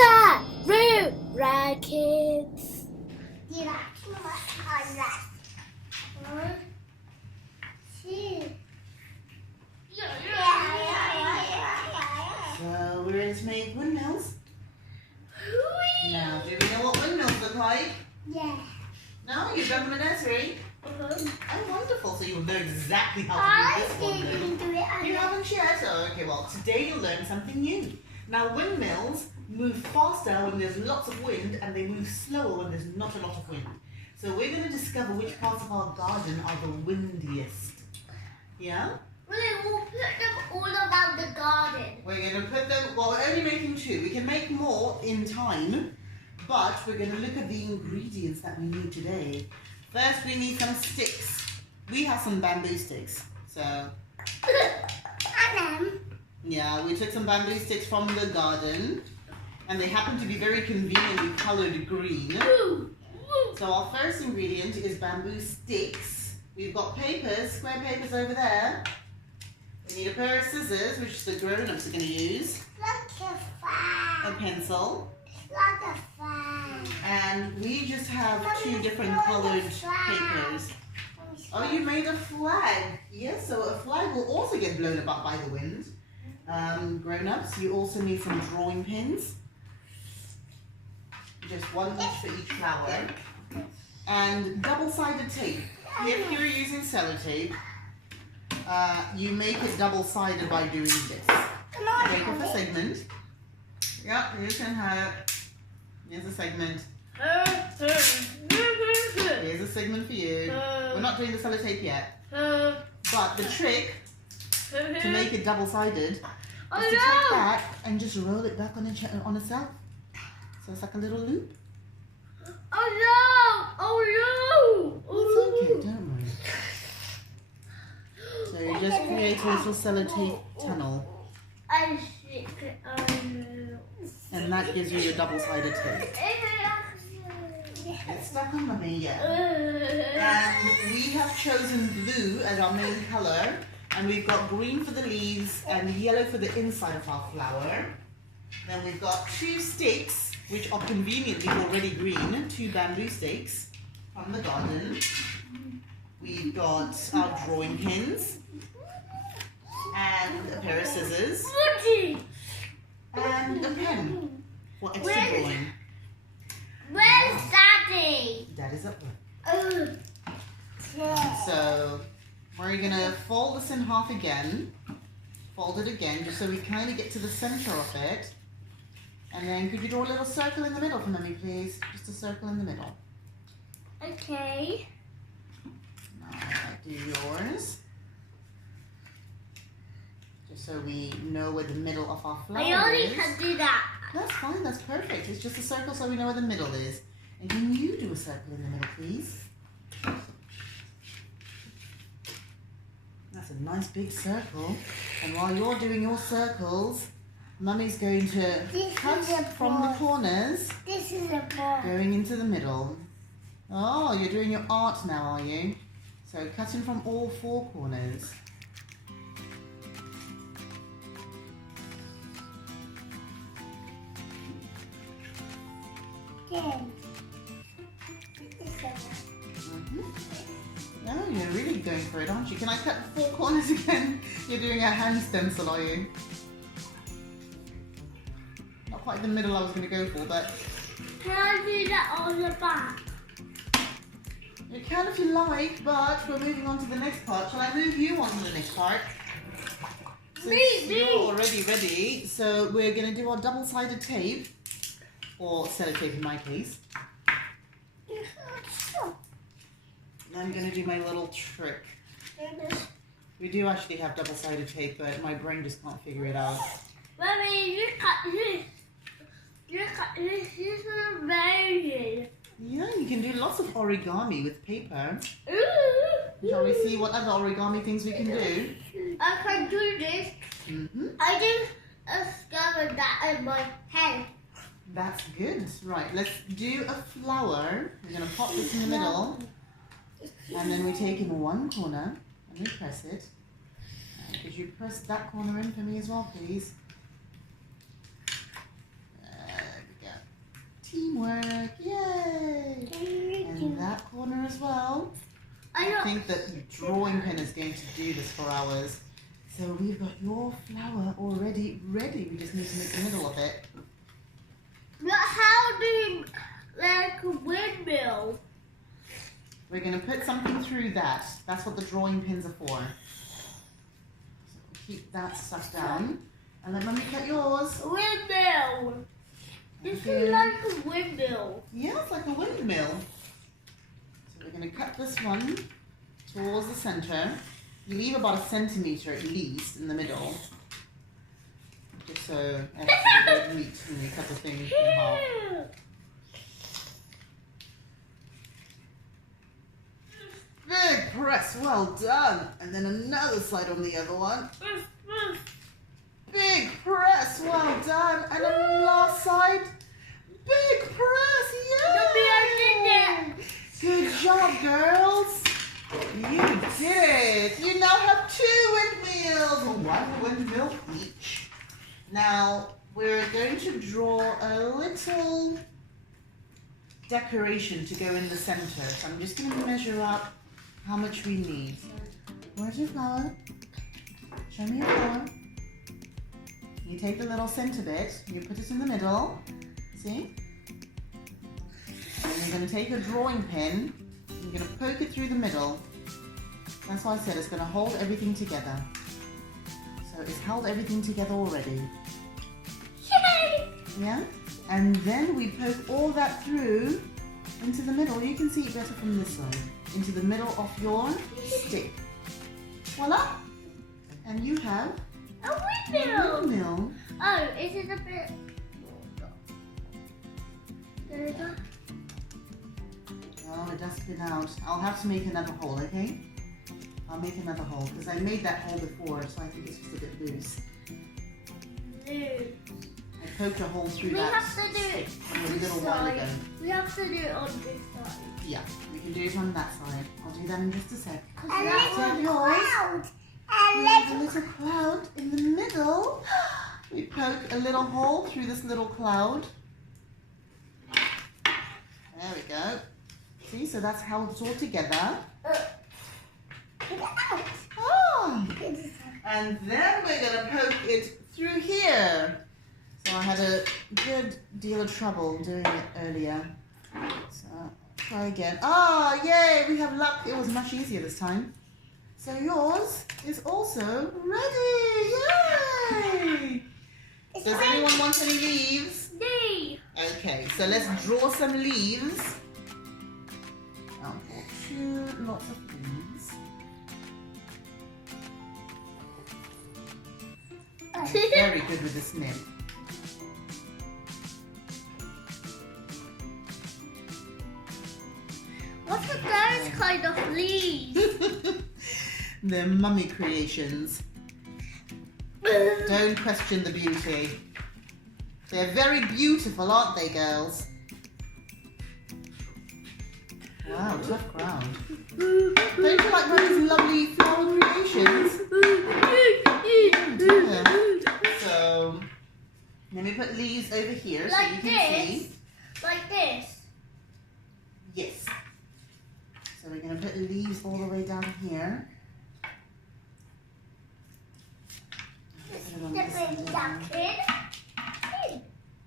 Water! Root! Rackets! So we're going to make windmills. Now, do we know what windmills look like? Yeah. No? You've done them in nursery? Oh, wonderful. So you'll know exactly how to do this one then. You haven't yet? Oh, okay. Well, today you'll learn something new. Now, windmills move faster when there's lots of wind and they move slower when there's not a lot of wind. So we're going to discover which parts of our garden are the windiest. Yeah? We'll put them all around the garden. We're going to put them, well, we're only making 2. We can make more in time, but we're going to look at the ingredients that we need today. First, we need some sticks. We have some bamboo sticks, so... Yeah, we took some bamboo sticks from the garden, and they happen to be very conveniently colored green. So our first ingredient is bamboo sticks. We've got papers, square papers over there. We need a pair of scissors, which the grown-ups are going to use. A pencil. And we just have 2 different colored papers. Oh, you made a flag. Yes, so a flag will also get blown about by the wind. Grown-ups, you also need some drawing pins. Just 1 each for each flower. And double-sided tape. If you're using sellotape, you make it double-sided by doing this. Take off a segment. Yep, you can have it. Here's a segment. Here's a segment for you. We're not doing the sellotape yet. But the trick to make it double-sided is to take that and just roll it back on itself. So it's like a little loop. It's okay, don't worry. So you just create a little sellotape tunnel. And that gives you your double-sided tape. It's stuck on Mummy, yeah. And we have chosen blue as our main colour. And we've got green for the leaves and yellow for the inside of our flower. Then we've got 2 sticks, which are conveniently already green. 2 bamboo sticks from the garden. We've got our drawing pins. And a pair of scissors. And a pen for extra drawing. Where's Daddy? Daddy's up there. So we're going to fold this in half again. Fold it again just so we kind of get to the center of it. And then could you draw a little circle in the middle for Mummy, please? Just a circle in the middle. Okay. Now I'll do yours. Just so we know where the middle of our flower is. I only can do that. That's fine, that's perfect. It's just a circle so we know where the middle is. And can you do a circle in the middle, please? That's a nice big circle. And while you're doing your circles, Mummy's going to cut from the corners. This is a ball. Going into the middle. Oh, you're doing your art now, are you? So cutting from all 4 corners. No, you're really going for it, aren't you? Can I cut 4 corners again? You're doing a hand stencil, are you? Not quite the middle I was going to go for, but... Can I do that on the back? You can if you like, but we're moving on to the next part. Shall I move you on to the next part? Since you're already ready, so we're going to do our double-sided tape, or sellotape in my case. I'm going to do my little trick. We do actually have double-sided tape, but my brain just can't figure it out. Mommy, you cut this. You cut this. This is amazing. Yeah, you can do lots of origami with paper. Ooh. Shall we see what other origami things we can do? I can do this. I just discovered that in my head. That's good. Right, let's do a flower. We're going to pop this in the middle. And then we take in one corner and we press it. Could you press that corner in for me as well, please? Teamwork, yay! And that corner as well. I think that the drawing pin is going to do this for hours. So we've got your flower already ready. We just need to make the middle of it. But how do you like a windmill? We're going to put something through that. That's what the drawing pins are for. So keep that stuff down. And let Mummy cut yours. Windmill. This is like a windmill. Yeah, it's like a windmill. So we're going to cut this one towards the center. You leave about 1 centimeter at least in the middle. Just so obviously you don't meet when you cut the thing in half. Big press, well done. And then another side on the other one. Big press, well done. And then last side. Big press, yay! Good job, girls. You did it. You now have 2 windmills. 1 windmill each. Now, we're going to draw a little decoration to go in the center. So I'm just going to measure up how much we need. Where's your flower? Show me your flower. You take the little center bit, you put it in the middle. See? And you're going to take a drawing pin, you're going to poke it through the middle. That's why I said it's going to hold everything together. So it's held everything together already. Yay! Yeah? And then we poke all that through into the middle. You can see it better from this side. Into the middle of your stick. Voila! And you have a windmill. Windmill. Oh, is it a bit? There we go. Oh, it does spin out. I'll have to make another hole, okay? I'll make another hole because I made that hole before, so I think it's just a bit loose. Loose. I poked a hole through We that have to do it a this little while side. ago. We have to do it on this side. Yeah, we can do it on that side. I'll do that in just a sec. A little cloud. A little cloud in the middle. We poke a little hole through this little cloud. There we go. See, so that's how it's all together. Oh. And then we're going to poke it through here. So I had a good deal of trouble doing it earlier. So try again. Oh, yay, we have luck. It was much easier this time. So yours is also ready. Yay! Does anyone want any leaves? Me. Okay, so let's draw some leaves. I'll draw lots of leaves. I'm very good with this nib. What are those kind of leaves? They're mummy creations. Don't question the beauty. They're very beautiful, aren't they, girls? Wow, tough ground. Don't you like Mummy's lovely flower creations? Yeah. So, let me put leaves over here so you can see. Like this? Yes. So we're going to put leaves all the way down here.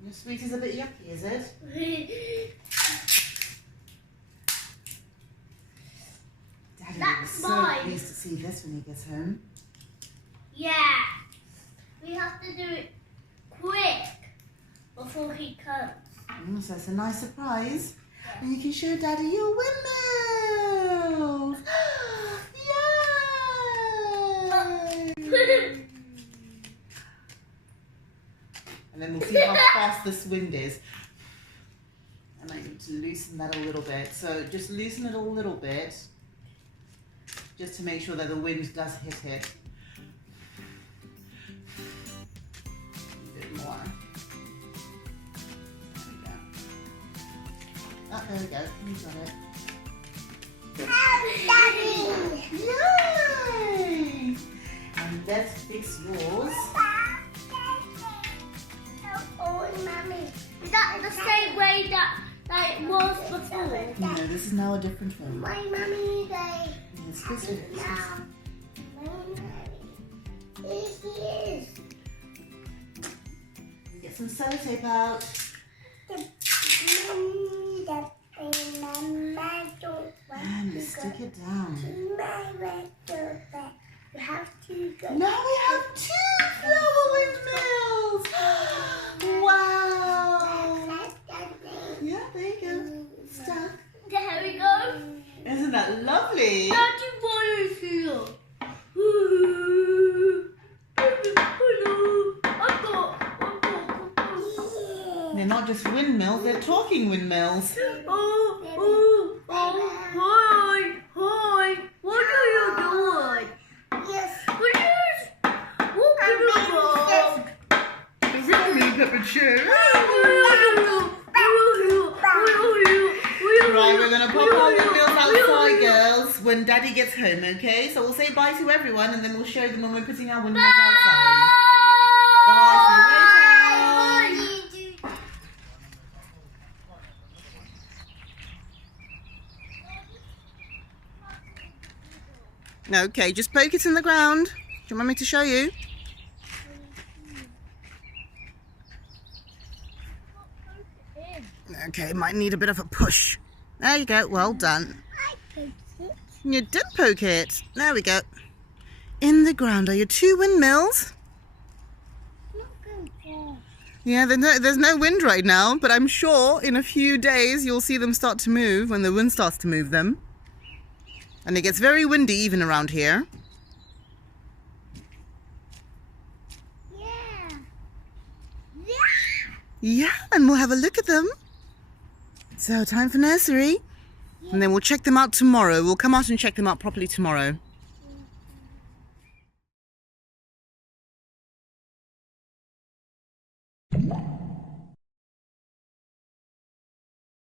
Your sweet is a bit yucky, is it? Daddy will be so pleased to see this when he gets home. Yeah. We have to do it quick before he comes. So it's a nice surprise. And you can show Daddy your windmills. Yay! And then we'll see how fast this wind is. And I need to loosen that a little bit. So just loosen it a little bit. Just to make sure that the wind does hit it. A bit more. There we go. You got it. Yay! And let's fix yours. Oh, Mommy. Is that the same way that No, this is now a different phone. My mommy died. Yes, this one. Now, my mommy is. Get some sellotape out. And stick it down. You have to go. Now we have 2 flower windmills. Wow. Yeah, there you go. Stuck. There we go. Isn't that lovely? Daddy boy is here. They're not just windmills, they're talking windmills. Hi, what are you doing? Yes. Right, we're going to pop our windmills outside, girls, when Daddy gets home, okay? So we'll say bye to everyone and then we'll show them when we're putting our windmills outside. Bye, see you later. Okay, just poke it in the ground. Do you want me to show you? Okay, might need a bit of a push. There you go, well done. I poked it. You did poke it. There we go. In the ground are your 2 windmills. Yeah, there's no wind right now, but I'm sure in a few days you'll see them start to move when the wind starts to move them. And it gets very windy even around here. Yeah, and we'll have a look at them. So, time for nursery. And then we'll check them out tomorrow. We'll come out and check them out properly tomorrow.